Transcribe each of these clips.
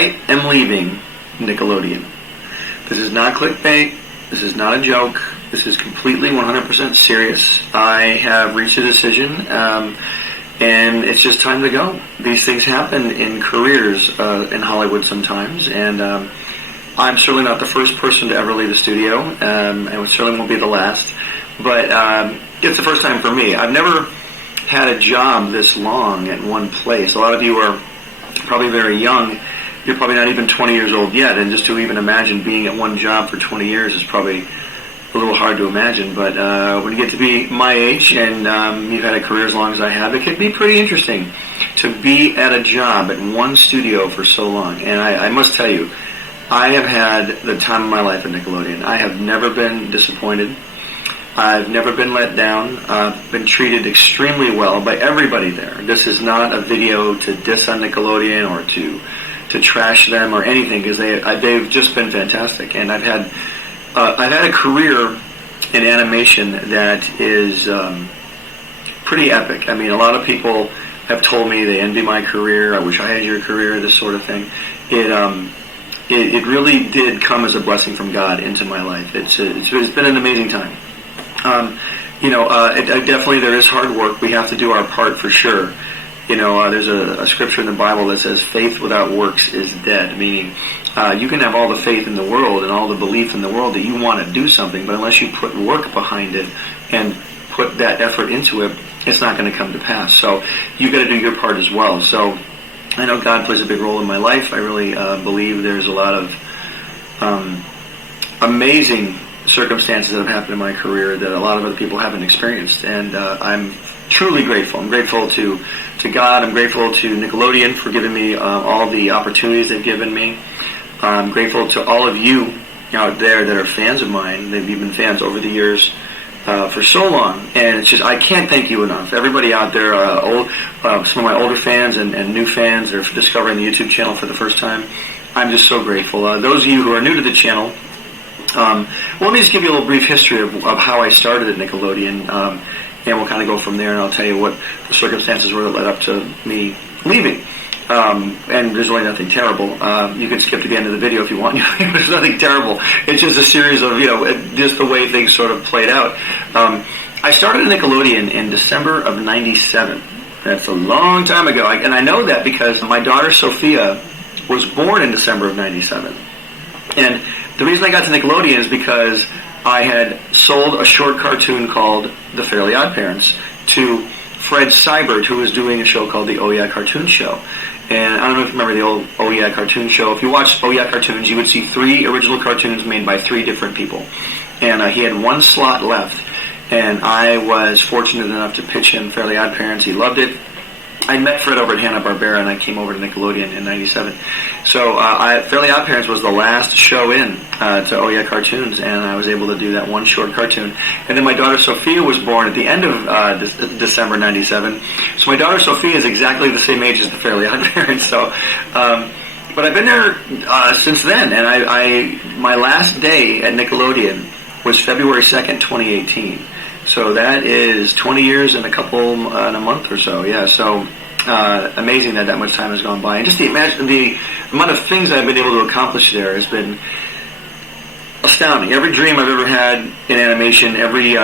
I am leaving Nickelodeon. This is not clickbait. This is not a joke. This is completely 100% serious. I have reached a decision, and it's just time to go. These things happen in careers in Hollywood sometimes, and I'm certainly not the first person to ever leave the studio, and it certainly won't be the last. But it's the first time for me. I've never had a job this long at one place. A lot of you are probably very young. You're probably not even 20 years old yet, and just to even imagine being at one job for 20 years is probably a little hard to imagine. But when you get to be my age and you've had a career as long as I have, it can be pretty interesting to be at a job at one studio for so long. And I must tell you, I have had the time of my life at Nickelodeon. I have never been disappointed. I've never been let down. I've been treated extremely well by everybody there. This is not a video to diss on Nickelodeon or to trash them or anything, because they've just been fantastic. And I've had a career in animation that is pretty epic. I mean, a lot of people have told me they envy my career. I wish I had your career, this sort of thing. It really did come as a blessing from God into my life. It's been an amazing time. Definitely there is hard work. We have to do our part for sure. There's a scripture in the Bible that says faith without works is dead, meaning you can have all the faith in the world and all the belief in the world that you want to do something, but unless you put work behind it and put that effort into it, it's not going to come to pass. So you've got to do your part as well. So I know God plays a big role in my life. I really believe there's a lot of amazing circumstances that have happened in my career that a lot of other people haven't experienced, and I'm truly grateful. I'm grateful to God. I'm grateful to Nickelodeon for giving me all the opportunities they've given me. I'm grateful to all of you out there that are fans of mine. You've been fans over the years for so long, and it's just, I can't thank you enough. Everybody out there, some of my older fans and new fans that are discovering the YouTube channel for the first time, I'm just so grateful. Those of you who are new to the channel, let me just give you a little brief history of how I started at Nickelodeon, and we'll kind of go from there, and I'll tell you what the circumstances were that led up to me leaving. And there's really nothing terrible. You can skip to the end of the video if you want. There's nothing terrible. It's just a series of, just the way things sort of played out. I started at Nickelodeon in December of '97. That's a long time ago. And I know that because my daughter Sophia was born in December of '97. And the reason I got to Nickelodeon is because I had sold a short cartoon called The Fairly OddParents to Fred Seibert, who was doing a show called the Oh Yeah Cartoon Show. And I don't know if you remember the old Oh Yeah Cartoon Show. If you watched Oh Yeah Cartoons, you would see 3 original cartoons made by 3 different people. And he had 1 slot left, and I was fortunate enough to pitch him Fairly OddParents. He loved it. I met Fred over at Hanna-Barbera, and I came over to Nickelodeon in '97. So Fairly OddParents was the last show in to Oh Yeah Cartoons, and I was able to do that 1 short cartoon. And then my daughter Sophia was born at the end of December '97. So my daughter Sophia is exactly the same age as the Fairly OddParents. So, but I've been there since then, and my last day at Nickelodeon was February 2nd, 2018. So that is 20 years and a month or so. Yeah, so amazing that much time has gone by. And just the amount of things I've been able to accomplish there has been astounding. Every dream I've ever had in animation, every...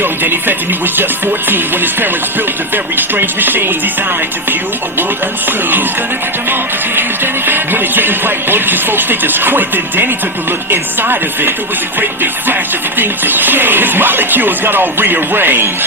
Young Danny Fenton, he was just 14 when his parents built a very strange machine. It was designed to view a world unseen. He's gonna catch 'em all 'cause he's Danny Fenton. When it didn't quite work, his folks, they just quit. Then Danny took a look inside of it. There was a great big flash, everything just changed. His molecules got all rearranged.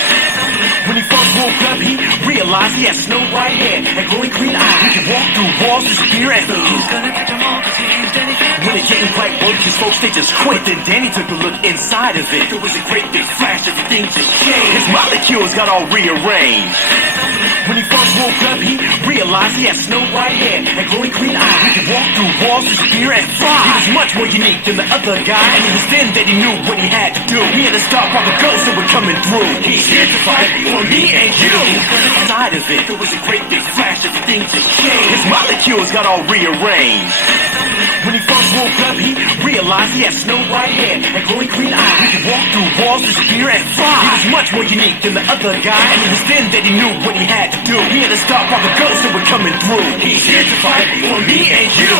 When he first woke up, he realized he had snow white hair and glowing green eyes. He could walk through walls, disappear, and he's gonna catch 'em all 'cause he's Danny Fenton. When it didn't quite work, his folks, they just quit. Then Danny took a look inside of it. There was a great big flash, everything just changed. His molecules got all rearranged. When he first woke up, he realized he had snow white hair and glowing green eyes. He could walk through walls, disappear, and fly. He was much more unique than the other guy, and it was then that he knew what he had to do. He had to stop all the ghosts that were coming through. He's here to fight for me and you. Inside of it, there was a great big flash, everything just changed. His molecules got all rearranged. When he first woke up, he realized he had snow white hair and glowing green eyes. He could walk through walls, disappear, and fly. He was much more unique than the other guy, and it was then that he knew what he had to do. He had to stop all the ghosts that were coming through. He's here to fight for me and you.